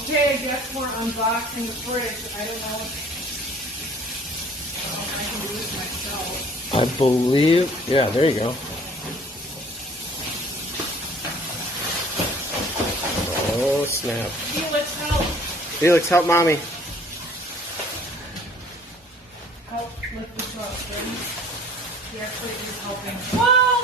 Okay, I guess we're unboxing the fridge. I don't know if I can do this myself. I believe, yeah, there you go. Oh, snap. Felix, help. Felix, help mommy. Help lift this up, ready? He actually is helping. Whoa!